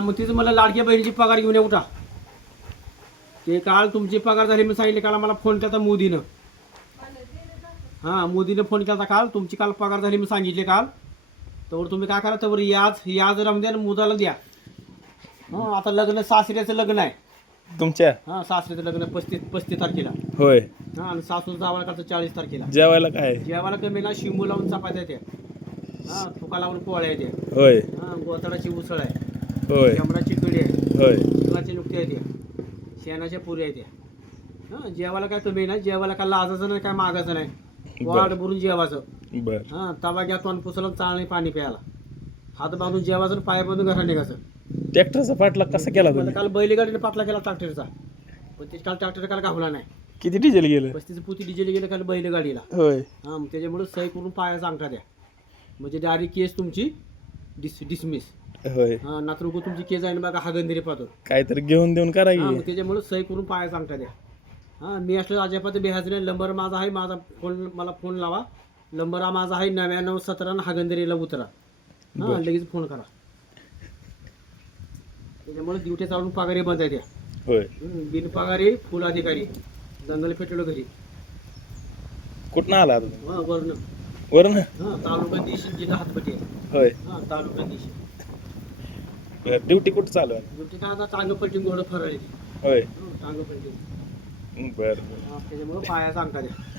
मग तिचं मला लाडक्या बहिणीची पगार घेऊन ये उठा. ते काल तुमची पगार झाली मी सांगितले, काल मला फोन केला मोदीनं. हां, मोदीनं फोन केला काल, तुमची काल पगार झाली मी सांगितले काल. तर तुम्ही काय करा, तर याज राहून द्या आणि मुदाला द्या. हां, आता लग्न सासऱ्याचं लग्न आहे तुमच्या. हां, सासऱ्याचं लग्न 35 तारखेला. होय. हां, आणि सासू जावळ करतं 40 तारखेला. जेवायला काय? जेवायला कमी ना शिंबू लावून चपात्या येते. हां, तुका लावून पोळ्या येते. होय. हां, गोताडाची उसळ आहे. होय. शंभराची कढी आहे. होय. चिकनाची नुकती आहे त्या. शेणाच्या पुऱ्या आहेत त्या. हां, जेवायला काय कमी नाही, जेवायला काय लाजायचं नाही, काय मागायचं नाही. वाट भरून जेवायचं. बर. हां, तवा घ्या तोंड पुसलं, चाळणी पाणी प्यायला. हात बांधून जेवायचं आणि पाय बांधून घरा निघायचं. ट्रॅक्टरचा पाठलाग कसा केला तुम्ही? काल बैलगाडीने पाटला केला ट्रॅक्टरचा, पण ते काल ट्रॅक्टर काल घावला नाही. किती डिझेल गेलं? 35 पोती डिझेल गेलं काल बैलगाडीला. होय. हां, मग त्याच्यामुळे सही करून पायाचा अंगठा द्या, म्हणजे डायरेक्ट केस तुमची डिसमिस. होय. हां, नातरुको तुमची केस आहे ना बघा हागंदिरी पाहतो. काहीतरी घेऊन देऊन करा हां, की. मग त्याच्यामुळे सही करून पायाचा अंगठा द्या. हां, मी असलं अजिबात बेहाज नाही. नंबर माझा आहे, माझा फोन, मला फोन लावा. नंबर हा माझा आहे 9917 हागंदरीला उतरा. हां, लगेच फोन करा. त्याच्यामुळे ड्युटी चालून पगारी बंद आहे त्या. होय. बिनपगारी फुल अधिकारी जंगल पेटलो घरी. कुठं आला आता तुम्ही? हां, वरण. वरून. हां, तालुका देशी, जिल्हा हातपटी आहे. होय. हां, तालुका देशी. ड्युटी कुठं चालू आहे? ड्युटी काय आता टांगपट्टी घोडं फरायची. होय. टांगपट्टी. बर. त्याच्यामुळे पायाचा अंगठा द्या.